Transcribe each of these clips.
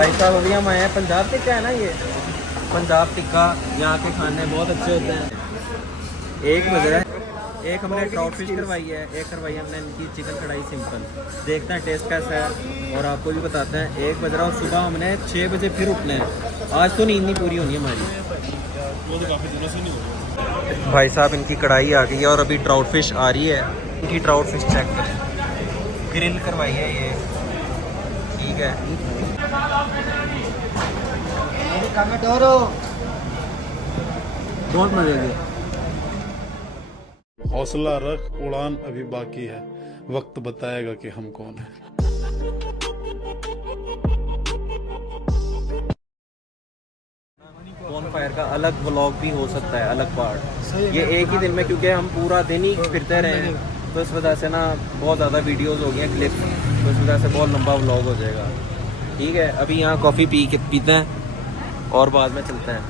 भाई साहब अभी हम आए हैं, पंजाब टिक्का है ना ये, पंजाब टिक्का। यहाँ के खाने बहुत अच्छे होते हैं। एक बज रहा है, एक हमने ट्राउट फिश करवाई है, एक करवाई हमने इनकी चिकन कढ़ाई सिंपल। देखते हैं टेस्ट कैसा है और आपको भी बताते हैं। 1 बज रहा और सुबह हमने 6 बजे फिर उठना है। आज तो नींद नहीं पूरी होनी हमारी। भाई साहब इनकी कढ़ाई आ गई है और अभी ट्राउट फिश आ रही है। इनकी ट्राउट फिश चेक करें, ग्रिल करवाई है ये, ठीक है। बहुत मजे की। हौसला रख, उड़ान अभी बाकी है, वक्त बताएगा कि हम कौन है। बॉनफायर का अलग व्लॉग भी हो सकता है, अलग पार्ट। ये एक ही दिन में, क्योंकि हम पूरा दिन ही फिरते रहे हैं तो इस वजह से ना बहुत ज़्यादा वीडियोस हो गई हैं, क्लिप्स, तो इस वजह से बहुत लंबा व्लॉग हो जाएगा। ठीक है, अभी यहाँ कॉफ़ी पीते हैं और बाद में चलते हैं।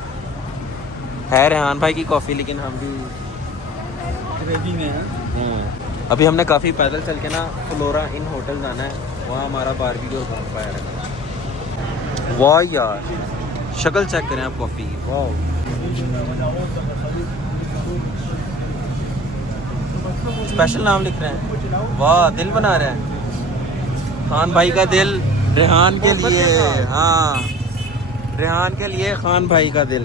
है रेहान भाई की कॉफ़ी, लेकिन हम भी रेडी में हैं। अभी हमने काफ़ी पैदल चल के ना फ्लोरा इन होटल जाना है, वहाँ हमारा बारबेक्यू बॉनफायर है। वाह यार, शक्ल चेक करें आप कॉफ़ी, वाह। स्पेशल नाम लिख रहे हैं, वाह, दिल बना रहे हैं। खान भाई का दिल रेहान के लिए, हाँ, रेहान के लिए खान भाई का दिल।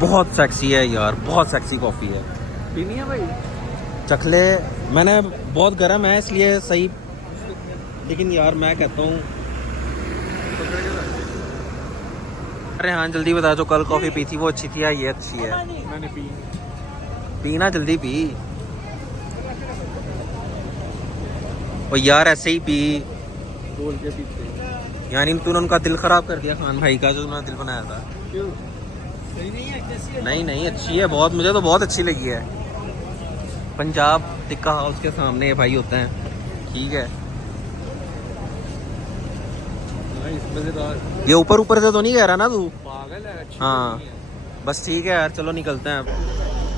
बहुत सेक्सी है यार, बहुत सेक्सी कॉफ़ी है। पीनी है भाई? चखले, मैंने बहुत गर्म है इसलिए सही, लेकिन यार मैं कहता हूँ अरे हाँ जल्दी बता, जो कल कॉफ़ी पी थी वो अच्छी थी या ये अच्छी है? मैंने पी ना, जल्दी पी। और यार ऐसे ही पी, बोल के पीते। यानी तूने उनका दिल ख़राब कर दिया, खान भाई का जो उन्होंने दिल बनाया था। क्यों? सही नहीं है? नहीं नहीं, अच्छी है बहुत, मुझे तो बहुत अच्छी लगी है। पंजाब टिक्का हाउस के सामने ये भाई होते हैं, ठीक है। ये ऊपर से तो नहीं कह रहा ना तू? पागल है। हाँ बस ठीक है यार, चलो निकलते हैं अब।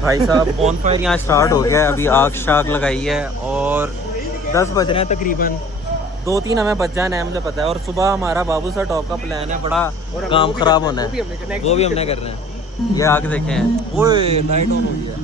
भाई साहब बॉनफायर यहाँ स्टार्ट हो गया है, अभी आग शाग लगाई है और 10 बज रहे हैं तकरीबन। 2-3 हमें बच जाना है, मुझे पता है। और सुबह हमारा बाबू सा टॉप का प्लान है, बड़ा काम खराब होना है, वो भी हमने करना है। ये आग देखें, ओए लाइट ऑन हो गया।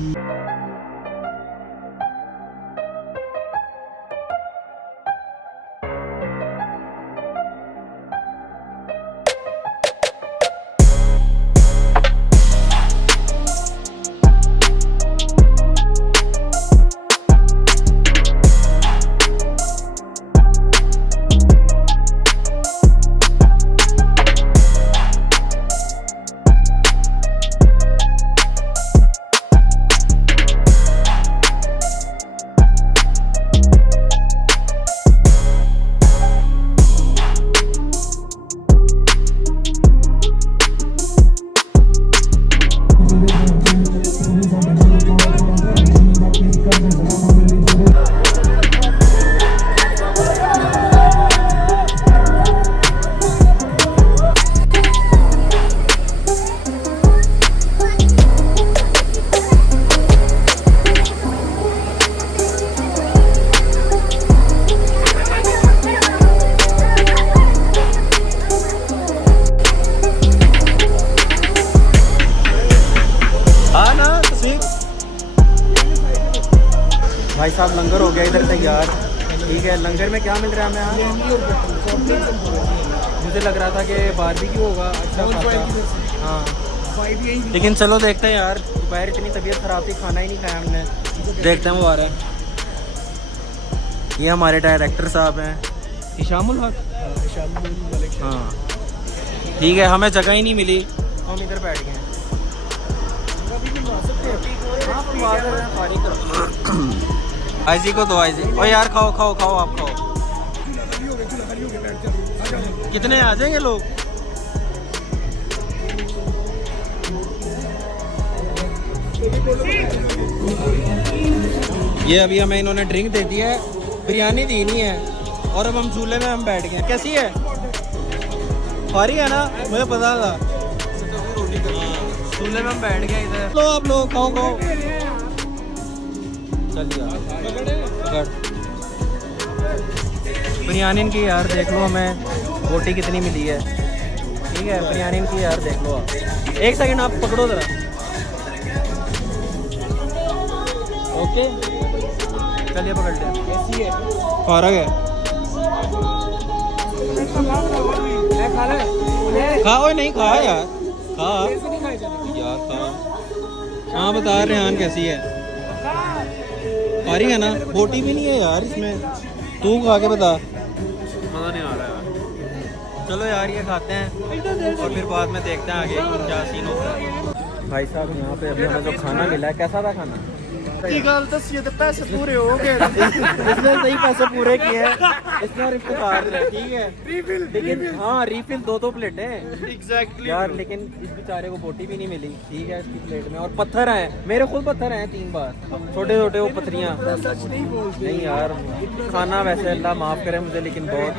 भाई साहब लंगर हो गया इधर तैयार, ठीक है। लंगर में क्या मिल रहा है हमें यहाँ? मुझे लग रहा था कि बारबेक्यू होगा, अच्छा खासा। हाँ लेकिन चलो देखते हैं यार, दोपहर इतनी तबीयत ख़राब थी, खाना ही नहीं खाया हमने। देखते हैं वो आ रहा है। ये हमारे डायरेक्टर साहब हैं, हिशामुल हक। हाँ ठीक है, हमें जगह ही नहीं मिली, हम इधर बैठ गए हैं। आईजी को दो, आईजी। ओ यार खाओ खाओ खाओ, आप खाओ। कितने आ जाएंगे लोग? ये अभी हमें इन्होंने ड्रिंक दे दी है, बिरयानी दी नहीं है, और अब हम झूले में हम बैठ गए। कैसी है? फारी है ना, मुझे पता था। झूले में हम बैठ गए इधर। लो आप लोग खाओ खाओ। चल यार पकड़। बिरयानी की यार देख लो हमें रोटी कितनी मिली है। ठीक है बिरयानी की यार देख लो आप। एक सेकंड आप पकड़ो ज़रा। ओके चलिए पकड़ लिया। कैसी है? फर्क है। खा नहीं खा यार खा यार खा। हाँ बता रेहान कैसी है? आ रही है ना? बोटी भी नहीं है यार इसमें। तू खा के बता। मज़ा नहीं आ रहा यार। चलो यार ये खाते हैं और फिर बाद में देखते हैं आगे क्या सीन होता है। भाई साहब यहाँ पे अभी हमें जो खाना मिला है कैसा था खाना? पैसे पूरे हो गए। इसने सही पैसे पूरे किए हैं। इसने और इफ्तार है ठीक है लेकिन हाँ रिफिल 2 प्लेटें एग्जैक्टली यार। लेकिन इस बेचारे को बोटी भी नहीं मिली ठीक है इसकी प्लेट में। और पत्थर हैं मेरे खुद पत्थर हैं 3 बार छोटे छोटे वो पत्थरियाँ। नहीं यार खाना वैसे अल्लाह माफ़ करे मुझे लेकिन बहुत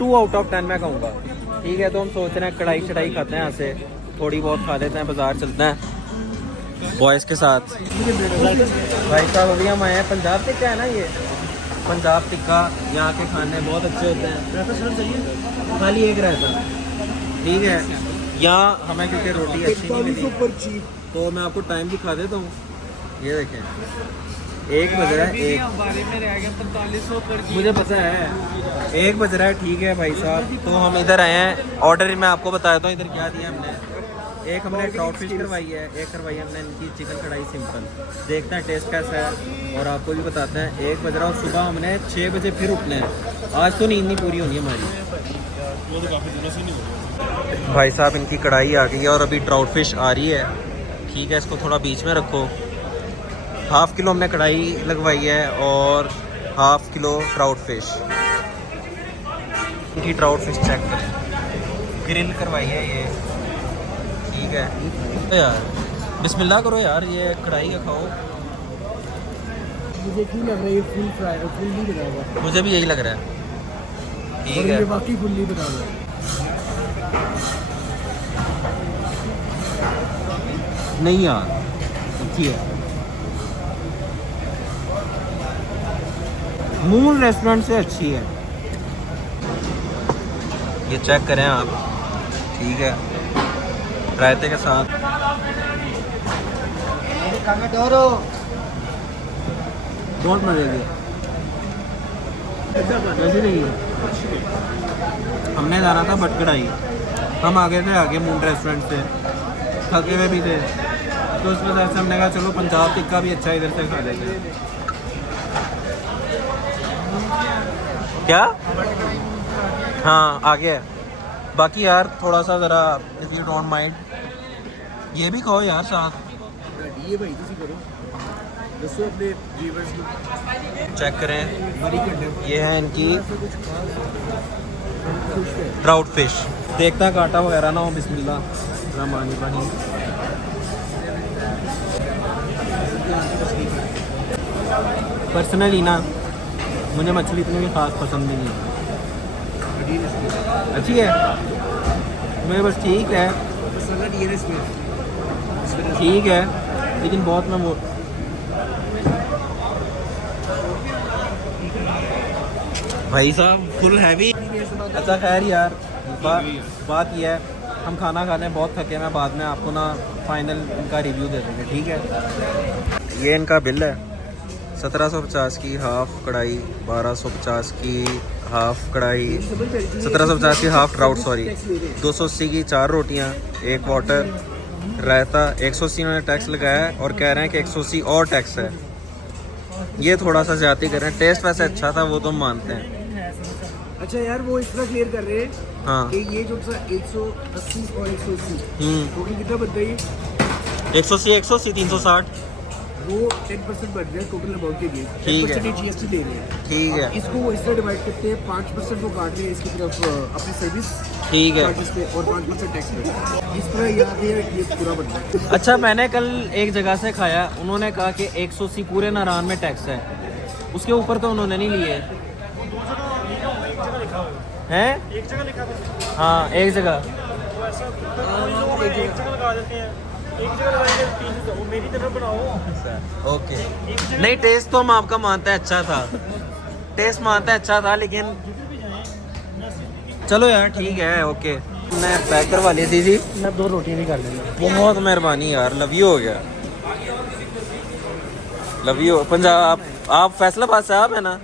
2 आउट ऑफ 10 मैं कहूँगा। ठीक है तो हम सोच रहे हैं कढ़ाई चढ़ाई खाते हैं यहाँ से थोड़ी बहुत खा लेते हैं बाज़ार चलते हैं बॉयज़ के साथ। भाई साहब अभी हम आए हैं पंजाब टिक्का है ना ये पंजाब टिक्का। यहाँ के खाने बहुत अच्छे होते हैं। खाली एक रहता ठीक है। यहाँ हमें क्योंकि रोटी अच्छी नहीं मिली तो मैं आपको टाइम दिखा देता हूँ। ये देखें 1 बज रहा है। 1 मुझे पता है 1 बज रहा है ठीक है भाई साहब। तो हम इधर आए हैं ऑर्डर मैं आपको बताया था इधर क्या दिया हमने। एक हमने ट्राउट फिश करवाई है एक करवाई हमने इनकी चिकन कढ़ाई सिंपल। देखते हैं टेस्ट कैसा है और आपको भी बताते हैं। 1 बज रहा और सुबह हमने 6 बजे फिर उठना है। आज तो नींद नहीं पूरी होनी हमारी। भाई साहब इनकी कढ़ाई आ गई है और अभी ट्राउट फिश आ रही है ठीक है। इसको थोड़ा बीच में रखो। 1/2 किलो हमने कढ़ाई लगवाई है और 1/2 किलो ट्राउट फिश। इनकी ट्राउट फिश चेक करें ग्रिल करवाई है ये ठीक है। तो यार बिस्मिल्लाह करो यार ये कढ़ाई का खाओ। मुझे क्यों लग रहा है ये फुल फ्राई फुल नहीं बना हुआ। मुझे भी यही लग रहा है ठीक है। बाकी फुल नहीं बना हुआ। नहीं यार अच्छी है। मून रेस्टोरेंट से अच्छी है। ये चेक करें आप ठीक है रायते के साथ। बहुत मजे की कैसी रही है? हमने जाना था भटकड़ाई। हम आ गए थे आगे मून रेस्टोरेंट से थके हुए भी थे तो उस वजह से हमने कहा चलो पंजाब टिक्का भी अच्छा इधर से खा लेते हैं। क्या? हाँ आ गया। बाकी यार थोड़ा सा ज़रा इफ़ यू डोंट माइंड ये भी खाओ यार साथ। ये भाई तुसी करो दसो अपने व्यूअर्स को। चेक करें बड़ी कंडे ये है इनकी ट्राउट फिश। देखता कांटा वगैरह ना हो। बिस्मिल्लाह रहमान रहीम। पर्सनली ना मुझे मछली इतनी भी खास पसंद नहीं है। अच्छी है मैं बस ठीक है ठीक है लेकिन बहुत मैं भाई साहब फुल हैवी। अच्छा खैर यार बात यह है हम खाना खाने बहुत थके हैं। बाद में आपको ना फाइनल इनका रिव्यू दे देंगे ठीक है। ये इनका बिल है 1750 की हाफ़ कढ़ाई 1250 की हाफ़ कढ़ाई 1750 की हाफ़ ट्राउट सॉरी 280 की 4 रोटियां 1 वाटर रायता 180 उन्होंने टैक्स लगाया है और कह रहे हैं कि 180 और टैक्स है। ये थोड़ा सा ज़्यादा कर रहे हैं। टेस्ट वैसे अच्छा था वो तो मानते हैं। अच्छा यार वो इतना क्लियर कर रहे हैं हाँ कि ये जो 180 और 180 टोटल कितना बनता है ये? 180 180 360 वो 10% बढ़ रहा है टोटल अमाउंट के लिए। ठीक है। 10% जीएसटी ले रहे हैं ठीक है इसको वो इस तरह डिवाइड करते हैं 5% वो काट रहे हैं इसकी तरफ अपनी सर्विस ठीक है। चार्जेस पे और 5% टैक्स पे। इस तरह याद है ये पूरा बनता है। अच्छा मैंने कल एक जगह से खाया उन्होंने कहा कि 180 पूरे नारायण में टैक्स है। उसके ऊपर तो उन्होंने नहीं लिए हैं। हाँ एक जगह मेरी तरफ बनाओ। ओके, नहीं टेस्ट तो हम आपका मानते हैं अच्छा था, टेस्ट मानते हैं अच्छा था, लेकिन चलो यार ठीक है। ओके, मैं पैक करवा ली थी जी। मैं 2 रोटियां भी कर लूँगा। बहुत मेहरबानी यार, लव यू हो गया, लव यू। पंजाब, आप फैसलाबाद से आप है ना?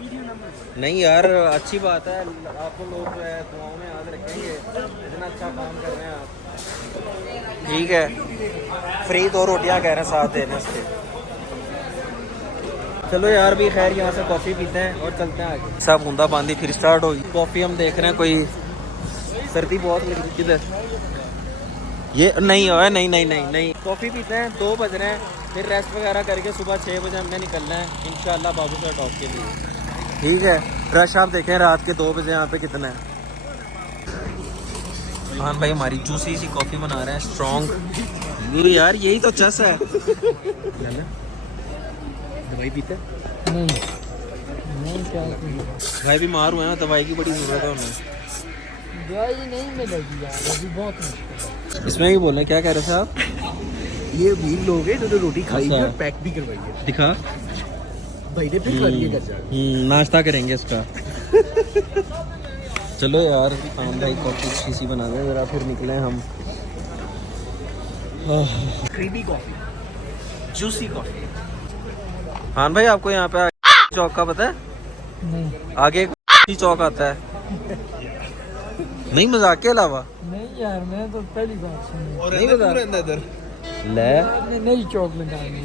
नहीं यार अच्छी बात है, आपको लोग जो है दुआओं में याद रखेंगे, इतना अच्छा काम कर रहे हैं आप। ठीक है, फ्री 2 रोटियां कह रहे हैं साथ देने से। चलो यार भी खैर यहाँ से कॉफ़ी पीते हैं और चलते हैं आगे। सब बूंदा बांदी फिर स्टार्ट होगी। कॉफ़ी हम देख रहे हैं, कोई सर्दी बहुत लग रही है। किधर ये नहीं है, नहीं नहीं नहीं नहीं, कॉफ़ी पीते हैं, 2 बज रहे हैं, फिर रेस्ट वगैरह करके सुबह 6 बजे हमने निकलना है इंशाल्लाह बाबूसर टॉप के लिए। ठीक है, रश आप देखें रात के 2 बजे यहाँ पे कितना है। हाँ भाई हमारी जूसी सी कॉफ़ी बना रहे हैं, स्ट्रॉन्ग। यार यही तो चस है। दवाई पीते नहीं नहीं, क्या भाई बीमार हुए हैं, दवाई की बड़ी ज़रूरत है उन्हें। दवाई नहीं मिलेगी यार, अभी बहुत मुश्किल है। इसमें ही बोल रहे हैं, क्या कह रहे थे आप? ये 20 लोग हैं जो रोटी खाई अच्छा। और पैक भी करवाई है दिखा। भाई ने, फिर कर दिया कर नाश्ता करेंगे इसका। चलो यार हम भाई कॉफ़ी सी बना दें ज़रा, फिर निकले हम। Creamy coffee, juicy coffee. हाँ भाई आपको यहाँ पे चौक का पता है? नहीं आगे एक चौक आता है। नहीं मजाक के अलावा नहीं यार, मैं तो पहली बार सुनी। नहीं पता ले। नई चौक में डाली।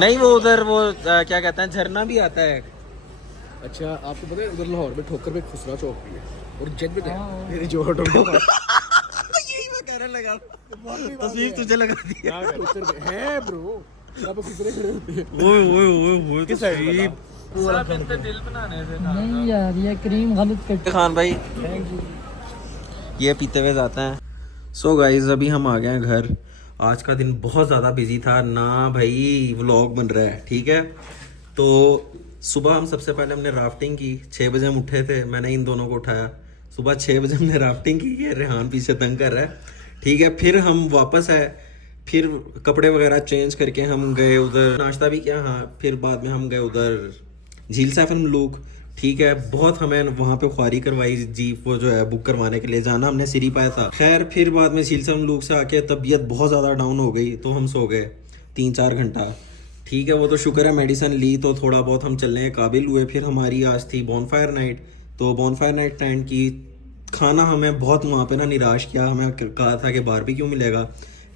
नहीं वो उधर वो क्या कहते हैं, झरना भी आता है। अच्छा आपको पता है उधर लाहौर में ठोकर में खुसरा चौक भी है और जज में मेरी जो ऑटो में यही मैं कहने लगा, तस्वीर तुझे लगा दिया है ब्रो। अब किसने खड़े होते हैं? ओए ओए ओए ओए किस साइड पूरा दिल बनाने से नहीं यार, ये क्रीम गलत कर। खान भाई थैंक यू। ये पीते हुए जाते हैं। सो गाइज अभी हम आ गए हैं घर। आज का दिन बहुत ज़्यादा बिजी था ना भाई, व्लॉग बन रहा है। ठीक है, तो सुबह हम सबसे पहले हमने राफ्टिंग की। 6 बजे हम उठे थे, मैंने इन दोनों को उठाया। सुबह 6 बजे हमने राफ्टिंग की। ये रेहान पीछे तंग कर रहा है। ठीक है, फिर हम वापस आए, फिर कपड़े वगैरह चेंज करके हम गए उधर, नाश्ता भी किया। हाँ, फिर बाद में हम गए उधर झील सैफन लूक। ठीक है, बहुत हमें वहाँ पे ख्वारी करवाई जीप वो जो है बुक करवाने के लिए जाना हमने सिरी पाया था। खैर फिर बाद में झील सैफन लूक से आके तबीयत बहुत ज़्यादा डाउन हो गई, तो हम सो गए 3-4 घंटा। ठीक है, वो तो शुक्र है मेडिसिन ली तो थोड़ा बहुत हम चलने के काबिल हुए। फिर हमारी आज थी बॉनफायर नाइट, तो बॉनफायर नाइट टेंट की। खाना हमें बहुत वहाँ पे ना निराश किया। हमें कहा था कि बारबेक्यू मिलेगा,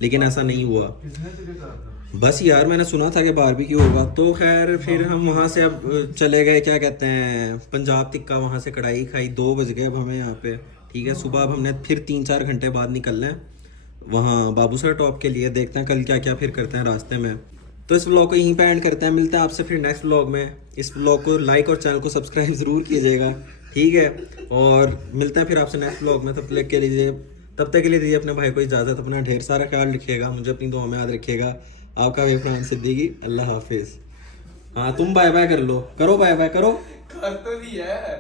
लेकिन ऐसा नहीं हुआ। बस यार मैंने सुना था कि बारबेक्यू होगा, तो खैर फिर हम वहाँ से अब चले गए, क्या कहते हैं, पंजाब टिक्का। वहाँ से कढ़ाई खाई। 2 बज गए अब हमें यहाँ पे। ठीक है, सुबह अब हमने फिर 3-4 घंटे बाद निकलना है वहाँ बाबूसर टॉप के लिए। देखते हैं कल क्या क्या फिर करते हैं रास्ते में। तो इस व्लॉग को यहीं पे एंड करते हैं। मिलते हैं आपसे फिर नेक्स्ट व्लॉग में। इस व्लॉग को लाइक और चैनल को सब्सक्राइब ज़रूर कीजिएगा। ठीक है, और मिलते हैं फिर आपसे नेक्स्ट व्लॉग में। तब तक के लिए दीजिए अपने भाई को इजाज़त। अपना ढेर सारा ख्याल रखिएगा, मुझे अपनी दुआ में याद रखिएगा। आपका भाई फरहान सिद्दीकी। अल्लाह हाफिज़। हाँ तुम बाय बाय कर लो, करो बाय बाय करो। कर तो दिया है।